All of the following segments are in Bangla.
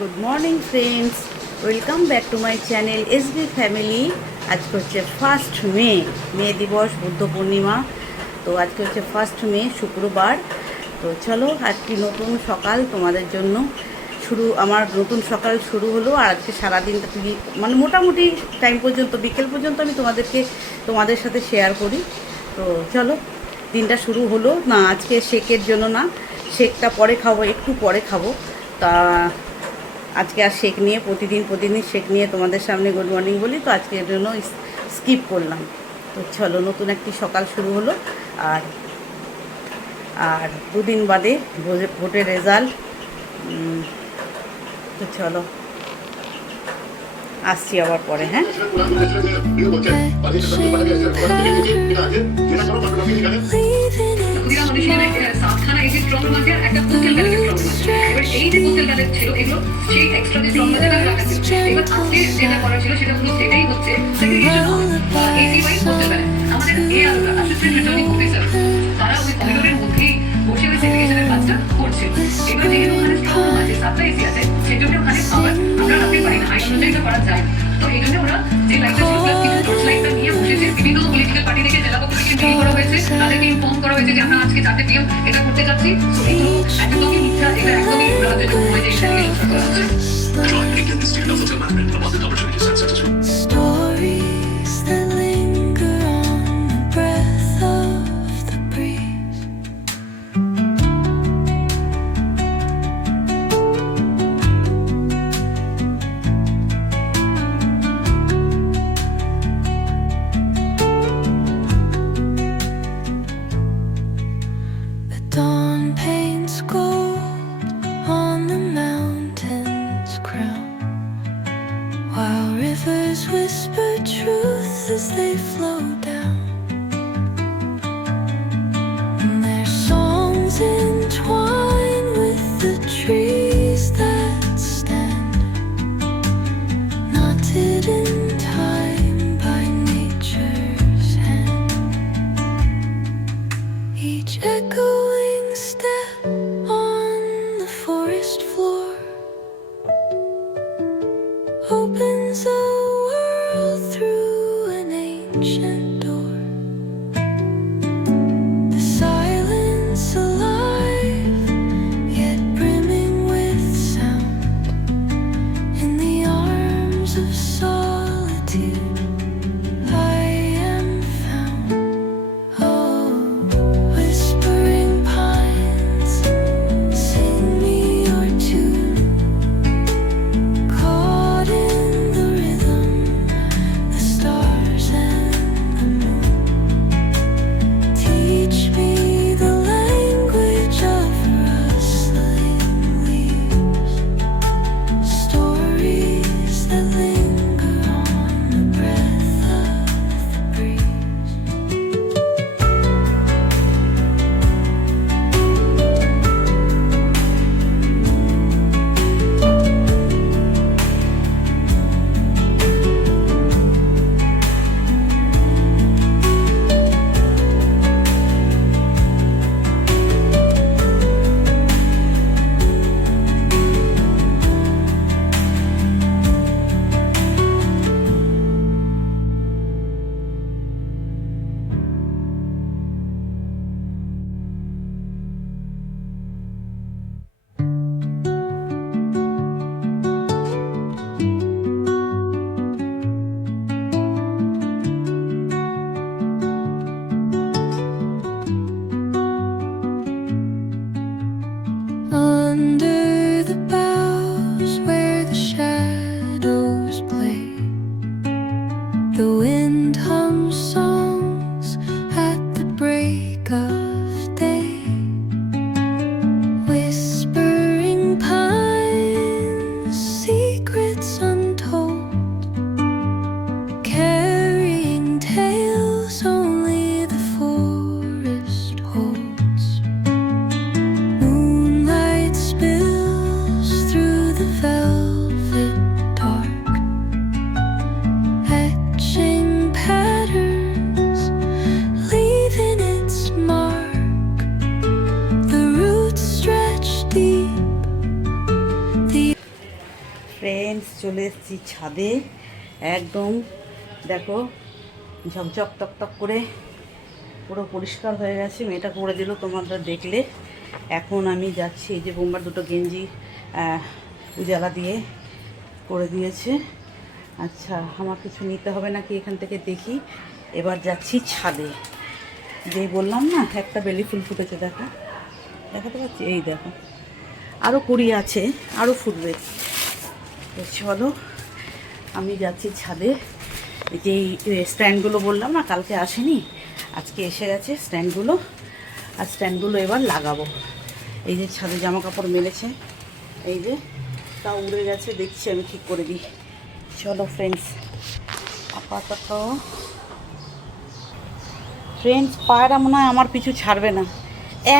Good morning friends, welcome back to my channel SB family. আজকে হচ্ছে 1 মে, মে দিবস, বুদ্ধ পূর্ণিমা। তো আজকে হচ্ছে 1 মে, শুক্রবার। তো চলো, আজকে নতুন সকাল তোমাদের জন্য শুরু, আমার নতুন সকাল শুরু হলো। আর আজকে সারাদিনটা মানে মোটামুটি টাইম পর্যন্ত, বিকেল পর্যন্ত আমি তোমাদের সাথে শেয়ার করি। তো চলো, দিনটা শুরু হলো না। আজকে শেকের জন্য না, শেকটা পরে খাবো, একটু পরে খাবো। তা আজকে আর শেক নিয়ে প্রতিদিন শেক নিয়ে তোমাদের সামনে গুড মর্নিং বলি, তো আজকে এর জন্য স্কিপ করলাম। তো চলো, নতুন একটি সকাল শুরু হলো। আর আর দুদিন বাদে ভোটের রেজাল্ট। তো চলো, আসছি আবার পরে। হ্যাঁ, তো এই জন্য ওরা যে লাইটটা ছিল প্লাস কিছু টর্চ লাইটটা নিয়ে বসেছে, বিভিন্ন পলিটিক্যাল পার্টি থেকে জেলা পক্ষ থেকে ডিল করা হয়েছে, তাদেরকে ইনফর্ম করা হয়েছে যে আমরা আজকে 4টে PM এটা করতে যাচ্ছি। তো এইগুলো একদমই মিথ্যা, এটা একদমই রাজ্যের জন্য যে এটা নিয়ে করা হচ্ছে। Stories that linger on the breath of the breeze. The dawn paints gold on the mountain's crown, while rivers whisper truth as they flow down. And their songs entwine with the trees that stand, knotted in time by nature's hand. Each echoing step on the forest floor opens a world through an ancient door. The silence alive, yet brimming with sound. In the arms of solitude, I am found. Oh, whispering pines, sing me your tune. Caught in friends, চলে এসেছি ছাদে। একদম দেখো ঝকঝক তকতক করে পুরো পরিষ্কার হয়ে গেছে। মেয়েটা করে দিল, তোমরা দেখলে। এখন আমি যাচ্ছি, এই যে বোম্বার দুটো গেঞ্জি উজালা দিয়ে করে দিয়েছে। আচ্ছা, আমার কিছু নিতে হবে নাকি এখান থেকে দেখি। এবার যাচ্ছি ছাদে। যেই বললাম না একটা বেলি ফুল ফুটেছে, দেখো, দেখাতে পাচ্ছি, এই দেখো আরও কুড়ি আছে, আরও ফুটবে। তো চলো আমি যাচ্ছি ছাদে। যেই স্ট্যান্ডগুলো বললাম না কালকে আসেনি, আজকে এসে গেছে স্ট্যান্ডগুলো। আর স্ট্যান্ডগুলো এবার লাগাবো। এই যে ছাদে জামা কাপড় মেলেছে, এই যে তা উড়ে গেছে, দেখছি আমি ঠিক করে দিই। চলো ফ্রেন্ডস, আপাতত ফ্রেন্ডস পায়রা মনে হয় আমার পিছু ছাড়বে না।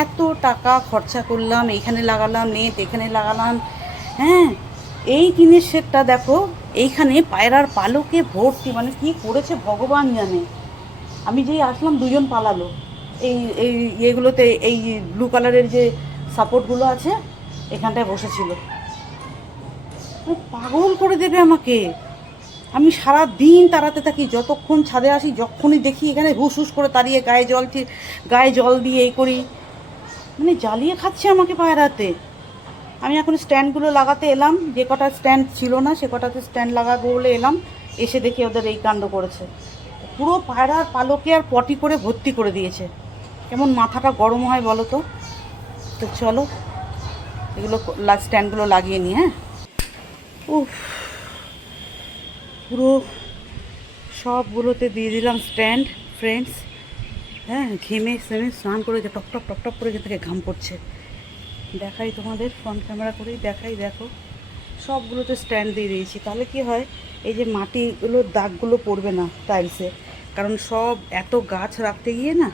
এত টাকা খরচা করলাম, এইখানে লাগালাম নেট, এখানে লাগালাম, হ্যাঁ এই টিনের শেডটা দেখো, এইখানে পায়রার পালকে ভর্তি, মানে কি করেছে ভগবান জানে। আমি যেই আসলাম দুজন পালালো। এই এই ইয়েগুলোতে, এই ব্লু কালারের যে সাপোর্টগুলো আছে এখানটায় বসেছিল। পাগল করে দেবে আমাকে। আমি সারা দিন তাড়াতে থাকি, যতক্ষণ ছাদে আসি, যখনই দেখি এখানে হুস হুস করে তাড়িয়ে গায়ে জল দিয়ে এই করি, মানে জ্বালিয়ে খাচ্ছে আমাকে পায়রাতে। আমি এখন স্ট্যান্ডগুলো লাগাতে এলাম, যে কটা স্ট্যান্ড ছিল না সে কটাতে স্ট্যান্ড লাগাবো বলে এলাম, এসে দেখি ওদের এই কাণ্ড করেছে। পুরো পায়রার পালকে আর পটি করে ভর্তি করে দিয়েছে। কেমন মাথাটা গরম হয় বলো তো। তো চলো এগুলো স্ট্যান্ডগুলো লাগিয়ে নিই। হ্যাঁ, উফ, পুরো সবগুলোতে দিয়ে দিলাম স্ট্যান্ড ফ্রেন্ডস। হ্যাঁ, ঘেমে স্নান করে যে টপ টপ করে থেকে ঘাম পড়ছে। দেখাই তোমাদের, ফ্রন্ট ক্যামেরা করেই দেখাই। দেখো সবগুলোতে স্ট্যান্ড দিয়ে দিয়েছি, তাহলে কি হয়, এই যে মাটিগুলোর দাগগুলো পড়বে না টাইলসে। কারণ সব এত গাছ রাখতে গিয়ে না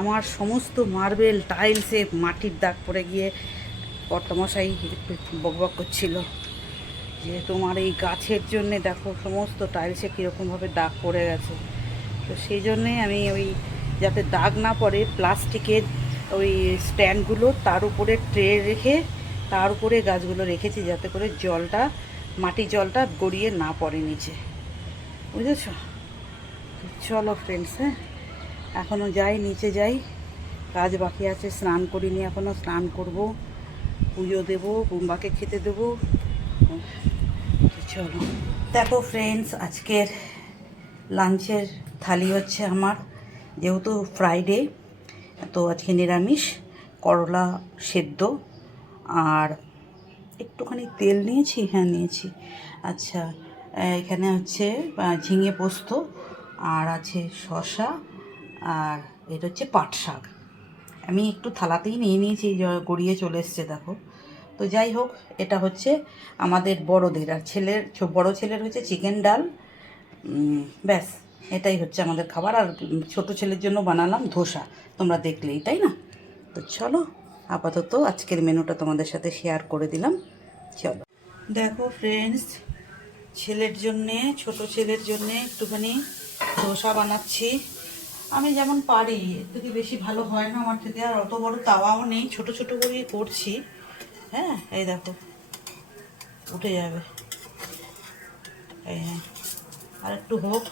আমার সমস্ত মার্বেল টাইলসে মাটির দাগ পড়ে গিয়ে কর্তামশাই একটু বকবক করছিল যে তোমার এই গাছের জন্যে দেখো সমস্ত টাইলসে কীরকমভাবে দাগ পড়ে গেছে। তো সেই জন্যে আমি ওই যাতে দাগ না পড়ে প্লাস্টিকের ওই স্ট্যান্ডগুলো তার উপরে ট্রে রেখে তার উপরে গাছগুলো রেখেছি, যাতে করে জলটা, মাটির জলটা গড়িয়ে না পড়ে নিচে, বুঝেছ। চলো ফ্রেন্ডস, হ্যাঁ এখনও যাই, নিচে যাই, কাজ বাকি আছে। স্নান করিনি এখনও, স্নান করব, পুজো দেবো, বুম্বাকে খেতে দেবো। চলো দেখো ফ্রেন্ডস, আজকের লাঞ্চের থালি হচ্ছে আমার, যেহেতু ফ্রাইডে তো আজকে নিরামিষ, করলা সেদ্ধ আর একটুখানি তেল নিয়েছি, হ্যাঁ নিয়েছি। আচ্ছা, এখানে হচ্ছে ঝিঙে পোস্ত, আর আছে শসা, আর এটা হচ্ছে পাট শাক। আমি একটু থালাতেই নিয়ে নিয়েছি, গড়িয়ে চলে এসছে দেখো। তো যাই হোক, এটা হচ্ছে আমাদের বড়দের, আর বড় ছেলের হচ্ছে চিকেন ডাল, ব্যাস এটাই হচ্ছে আমাদের খাবার। আর ছোট ছেলের জন্য বানালাম ধোসা, তোমরা দেখলেই, তাই না। তো চলো আপাতত আজকের মেনুটা তোমাদের সাথে শেয়ার করে দিলাম। চলো দেখো ফ্রেন্ডস, ছোট ছেলের জন্যে একটুখানি ধোসা বানাচ্ছি। আমি যেমন পারি, এর থেকে বেশি ভালো হয় না আমার থেকে, আর অত বড় তাওয়াও নেই, ছোট ছোট করেই করছি। হ্যাঁ এই দেখো উঠে যাবে, এই হ্যাঁ আর একটু হোক।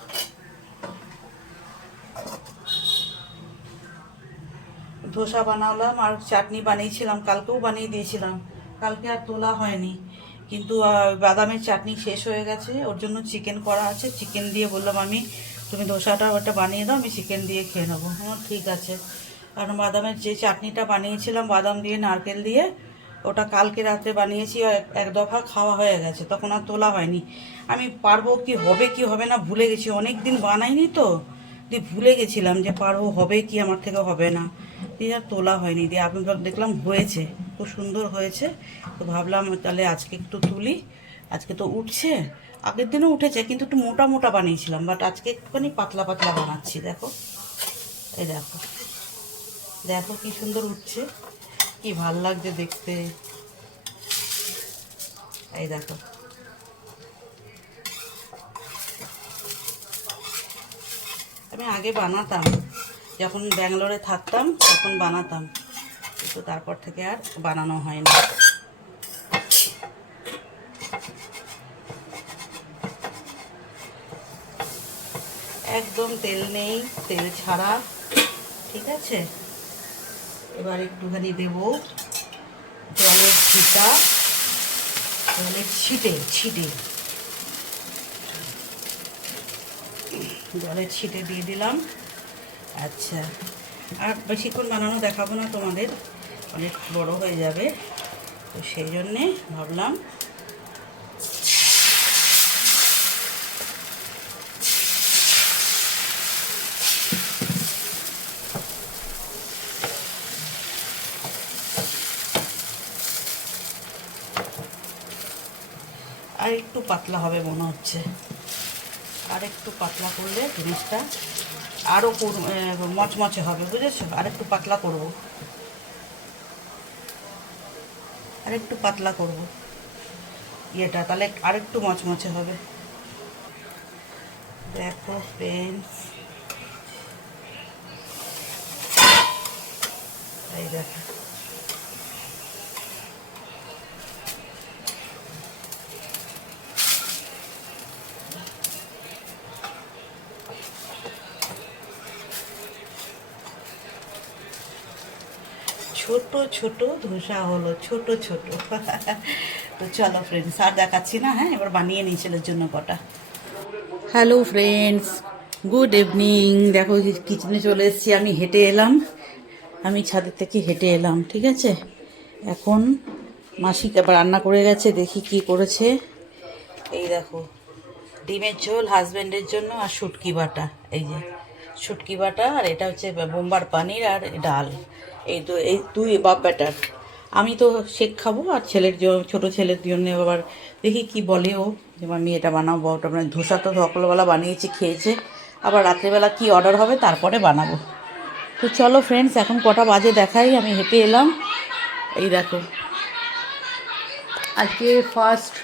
ধোসা বানালাম আর চাটনি বানিয়েছিলাম, কালকেও বানিয়ে দিয়েছিলাম, কালকে আর তোলা হয়নি। কিন্তু বাদামের চাটনি শেষ হয়ে গেছে, ওর জন্য চিকেন করা আছে, চিকেন দিয়ে বললাম আমি, তুমি ধোসাটা ওটা বানিয়ে দাও, আমি চিকেন দিয়ে খেয়ে নেবো। আমার ঠিক আছে, কারণ বাদামের যে চাটনিটা বানিয়েছিলাম বাদাম দিয়ে নারকেল দিয়ে, ওটা কালকে রাত্রে বানিয়েছি, এক দফা খাওয়া হয়ে গেছে, তখন আর তোলা হয়নি। আমি পারবো কি হবে কি হবে না ভুলে গেছি, অনেক দিন বানাইনি তো, দিয়ে ভুলে গেছিলাম যে পারবো, হবে কি আমার থেকে হবে না, দিয়ে আর তোলা হয়নি। দিয়ে আমি দেখলাম হয়েছে, খুব সুন্দর হয়েছে। তো ভাবলাম তাহলে আজকে একটু তুলি, আজকে তো উঠছে, আগের দিনও উঠেছে কিন্তু একটু মোটা মোটা বানিয়েছিলাম, বাট আজকে একটুখানি পাতলা পাতলা বানাচ্ছি। দেখো এই দেখো, দেখো কি সুন্দর উঠছে, কি ভাল লাগছে দেখতে। এই দেখো, আমি আগে বানাতাম, যখন ব্যাঙ্গালোরে থাকতাম তখন বানাতাম, কিন্তু তারপর থেকে আর বানানো হয় না। একদম তেল নেই, তেল ছাড়া, ঠিক আছে। এবার একটুখানি দেব জলের ছিটা, জলের ছিটে দিয়ে দিলাম। আচ্ছা, আর বেশিক্ষণ বানানো দেখাবো না তোমাদের, অনেক বড় হয়ে যাবে, তো সেই জন্যে ভাবলাম আর একটু পাতলা হবে মনে হচ্ছে, আর একটু পাতলা করলে জিনিসটা আরও মচমচে হবে, বুঝেছো? আর একটু পাতলা করব, আর একটু পাতলা করব ইয়েটা, তাহলে আর একটু মচমচে হবে। দেখো ফ্রেন্ডস, এই দেখো, ছোট ছোট ধোসা হলো, ছোট ছোট। তো চলো ফ্রেন্ডস, আর দেখাচ্ছি না, হ্যাঁ, এবার বানিয়ে নিই ছেলের জন্য কটা। Hello friends, good evening. দেখো কিচেনে চলে এসেছি, আমি হেঁটে এলাম, আমি ছাদের থেকে হেঁটে এলাম, ঠিক আছে। এখন মাসি আবার রান্না করে গেছে, দেখি কি করেছে। এই দেখো, ডিমের ঝোল হাজব্যান্ডের জন্য, আর শুটকি বাটা, এই যে শুটকি বাটা, আর এটা হচ্ছে বোম্বার পানির আর ডাল। এই দুই বাপ ব্যাটার। আমি তো শেক খাবো, আর ছোটো ছেলের জন্য আবার দেখি কি বলে ও, যে আমি এটা বানাবো ওটা, মানে ধোসা তো সকালবেলা বানিয়েছি, খেয়েছে, আবার রাত্রেবেলা কি অর্ডার হবে তারপরে বানাবো। তো চলো ফ্রেন্ডস, এখন কটা বাজে দেখাই, আমি হেঁটে এলাম। এই দেখো, আজকে 1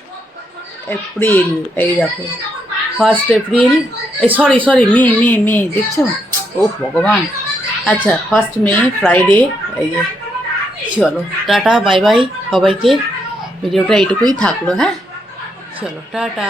এপ্রিল, এই দেখো 1 এপ্রিল, এই সরি মে দেখছো, ও ভগবান। আচ্ছা, 1 মে, ফ্রাইডে। এই যে, চলো টাটা, বাই বাই সবাইকে, ভিডিওটা এইটুকুই থাকলো, হ্যাঁ, চলো টাটা।